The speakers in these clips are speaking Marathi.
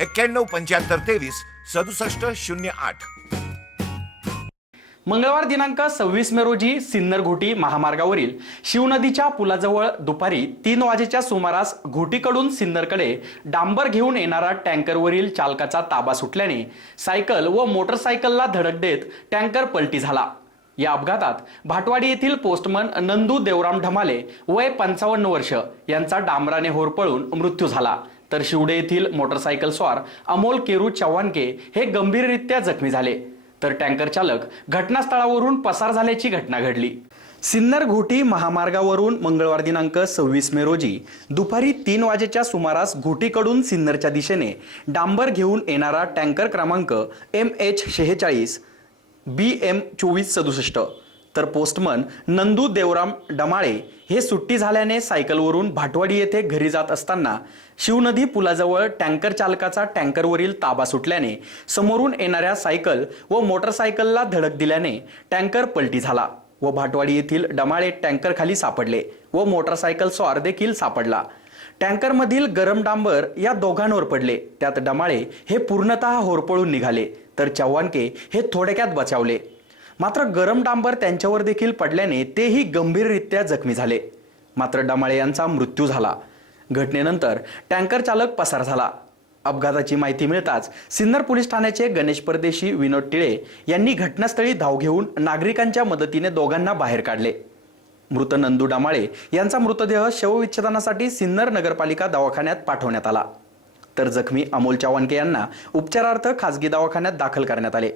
एक्क्याण्णव पंच्याहत्तर तेवीस सदुसष्ट शून्य आठ. मंगळवार दिनांक सव्वीस मे रोजी सिन्नर घोटी महामार्गावरील शिवनदीच्या पुलाजवळ दुपारी तीन वाजेच्या सुमारास घोटीकडून सिन्नरकडे डांबर घेऊन येणारा टँकरवरील चालकाचा ताबा सुटल्याने सायकल व मोटरसायकलला धडक देत टँकर पलटी झाला. या अपघातात भाटवाडी येथील पोस्टमन नंदू देवराम ढमाले वय पंचावन्न वर्ष यांचा डांबराने होरपळून मृत्यू झाला. तर शिवडे येथील मोटरसायकल स्वार अमोल केरू चव्हाणके हे गंभीररित्या जखमी झाले. तर टँकर चालक घटनास्थळावरून पसार झाल्याची घटना घडली. सिन्नर घोटी महामार्गावरून मंगळवार दिनांक सव्वीस मे रोजी दुपारी तीन वाजेच्या सुमारास घोटीकडून सिन्नरच्या दिशेने डांबर घेऊन येणारा टँकर क्रमांक एम एच शेहेचाळीस बी एम चोवीस सदुसष्ट तर पोस्टमन नंदू देवराम डमाळे हे सुट्टी झाल्याने सायकलवरून भाटवाडी येथे घरी जात असताना शिवनदी पुलाजवळ टँकर चालकाचा टँकरवरील ताबा सुटल्याने समोरून येणाऱ्या सायकल व मोटरसायकलला धडक दिल्याने टँकर पलटी झाला व भाटवाडी येथील डमाळे टँकर खाली सापडले व मोटरसायकल स्वार देखील सापडला. टँकरमधील गरम डांबर या दोघांवर पडले. त्यात डमाळे हे पूर्णतः होरपळून निघाले. तर चव्हाणके हे थोडक्यात बचावले. मात्र गरम डांबर त्यांच्यावर देखील पडल्याने तेही गंभीररित्या जखमी झाले. मात्र डमाळे यांचा मृत्यू झाला. घटनेनंतर टँकर चालक पसार झाला. अपघाताची माहिती मिळताच सिन्नर पोलीस ठाण्याचे गणेश परदेशी विनोद टिळे यांनी घटनास्थळी धाव घेऊन नागरिकांच्या मदतीने दोघांना बाहेर काढले. मृत नंदू डामाळे यांचा मृतदेह शवविच्छेदनासाठी सिन्नर नगरपालिका दवाखान्यात पाठवण्यात आला. तर जखमी अमोल चावणके यांना उपचारार्थ खासगी दवाखान्यात दाखल करण्यात आले.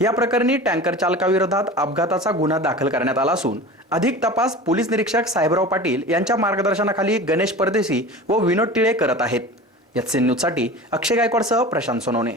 या प्रकरणी टँकर चालकाविरोधात अपघाताचा गुन्हा दाखल करण्यात आला असून अधिक तपास पोलीस निरीक्षक साहेबराव पाटील यांच्या मार्गदर्शनाखाली गणेश परदेशी व विनोद टिळे करत आहेत. एच न्यूजसाठी अक्षय गायकवाडसह प्रशांत सोनवणे.